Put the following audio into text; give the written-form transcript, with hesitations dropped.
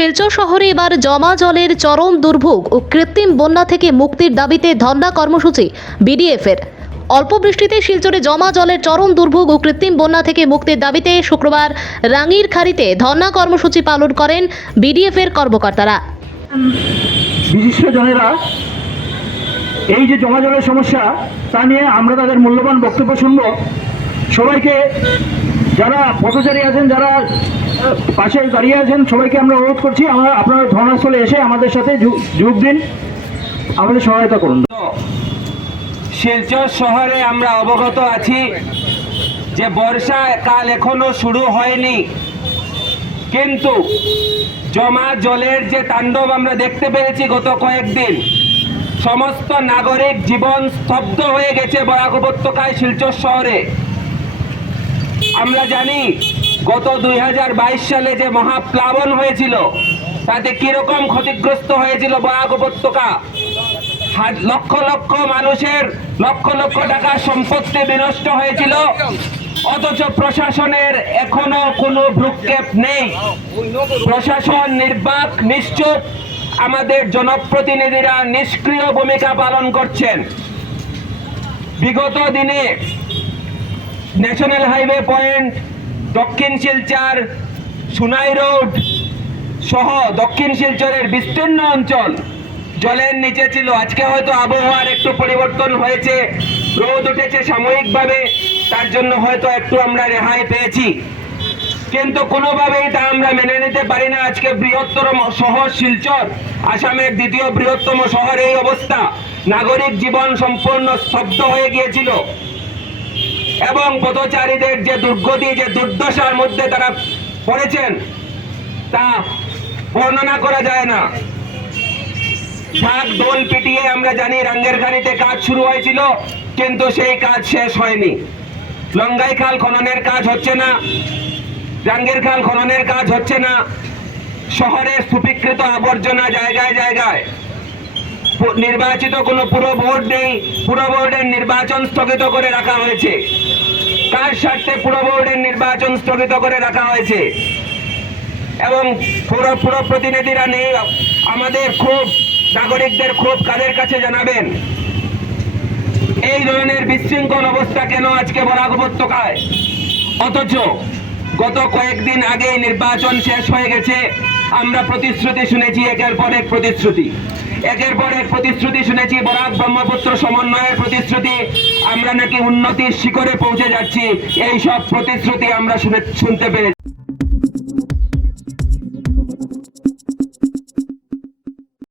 শিলচর শহরে এবার জমা জলের চরম দুর্ভোগ ও কৃত্রিম বন্যা থেকে মুক্তির দাবিতে ধর্ণা কর্মসূচি বিডিএফের। অল্প বৃষ্টিতে শিলচরে জমা জলের চরম দুর্ভোগ ও কৃত্রিম বন্যা থেকে মুক্তির দাবিতে শুক্রবার রাঙ্গিরখাড়িতে ধর্ণা কর্মসূচি পালন করেন বিডিএফের কর্মকর্তারা। বিশিষ্টজনেরা এই যে জমা জলের সমস্যা তা নিয়ে আমরা তাদের মূল্যবান বক্তব্য শুনব। সবাইকে, যারা পথচারী আছেন, যারা পাশে দাঁড়িয়ে আছেন, সবাইকে আমরা অনুরোধ করছি আপনারা ধর্নাস্থলে এসে আমাদের সাথে যোগ দিন, আমাদের সহায়তা করুন। শিলচর শহরে আমরা অবগত আছি যে বর্ষাকাল এখনো শুরু হয়নি, কিন্তু জমা জলের যে তাণ্ডব আমরা দেখতে পেয়েছি গত কয়েকদিন, সমস্ত নাগরিক জীবন স্তব্ধ হয়ে গেছে বরাক উপত্যকায় শিলচর শহরে। আমরা জানি গত 2022 সালে যে মহাপ্লাবন হয়েছিল তাতে কিরকম ক্ষতিগ্রস্ত হয়েছিল বরাক উপত্যকা। লক্ষ লক্ষ মানুষের লক্ষ লক্ষ টাকার সম্পত্তি বিনষ্ট হয়েছিল, অথচ প্রশাসনের এখনো কোনো ভ্রুক্ষেপ নেই। প্রশাসন নির্বাক, নিশ্চুপ, আমাদের জনপ্রতিনিধিরা নিষ্ক্রিয় ভূমিকা পালন করছেন। বিগত দিনে ন্যাশনাল হাইওয়ে পয়েন্ট, দক্ষিণ শিলচর, সুনাই রোড সহ দক্ষিণ শিলচরের বিস্তীর্ণ অঞ্চল জলের নিচে ছিল। আজকে হয়তো আবহাওয়ার একটু পরিবর্তন হয়েছে, রোদ উঠেছে সাময়িকভাবে, তার জন্য হয়তো একটু আমরা রেহাই পেয়েছি, কিন্তু কোনোভাবেই তা আমরা মেনে নিতে পারি না। আজকে বৃহত্তম শহর শিলচর, আসামের দ্বিতীয় বৃহত্তম শহর, এই অবস্থা। নাগরিক জীবন সম্পূর্ণ স্তব্ধ হয়ে গিয়েছিল এবং পথচারীদের যে দুর্গতি, যে দুর্দশার মধ্যে তারা পড়েছেন তা বর্ণনা করা যায় না। ঢাক ঢোল পিটিয়ে আমরা জানি রাঙ্গিরখাড়িতে কাজ শুরু হয়েছিল, কিন্তু সেই কাজ শেষ হয়নি। লঙ্গাই খাল খননের কাজ হচ্ছে না, রাঙ্গিরখাল খননের কাজ হচ্ছে না, শহরের স্তূপীকৃত আবর্জনা জায়গায় জায়গায়, নির্বাচিত কোনো পুরো বোর্ড নেই, পুরো বোর্ডের নির্বাচন স্থগিত করে রাখা হয়েছে। কার স্বার্থে পুরো বোর্ডের নির্বাচন স্থগিত করে রাখা হয়েছে? এবং পুরো প্রতিনিধিরা নেই। আমাদের ক্ষোভ, নাগরিকদের ক্ষোভ কাদের কাছে জানাবেন? এই ধরনের বিশৃঙ্খল অবস্থা কেন আজকে বরাক উপত্যকায়? অথচ গত কয়েকদিন আগেই নির্বাচন শেষ হয়ে গেছে, আমরা প্রতিশ্রুতি শুনেছি, একের পর এক প্রতিশ্রুতি, একের পর এক প্রতিশ্রুতি শুনেছি। বরাক ব্রহ্মপুত্র সমন্বয়ের প্রতিশ্রুতি, আমরা নাকি উন্নতির শিখরে পৌঁছে যাচ্ছি, এই সব প্রতিশ্রুতি আমরা শুনতে পেরেছি।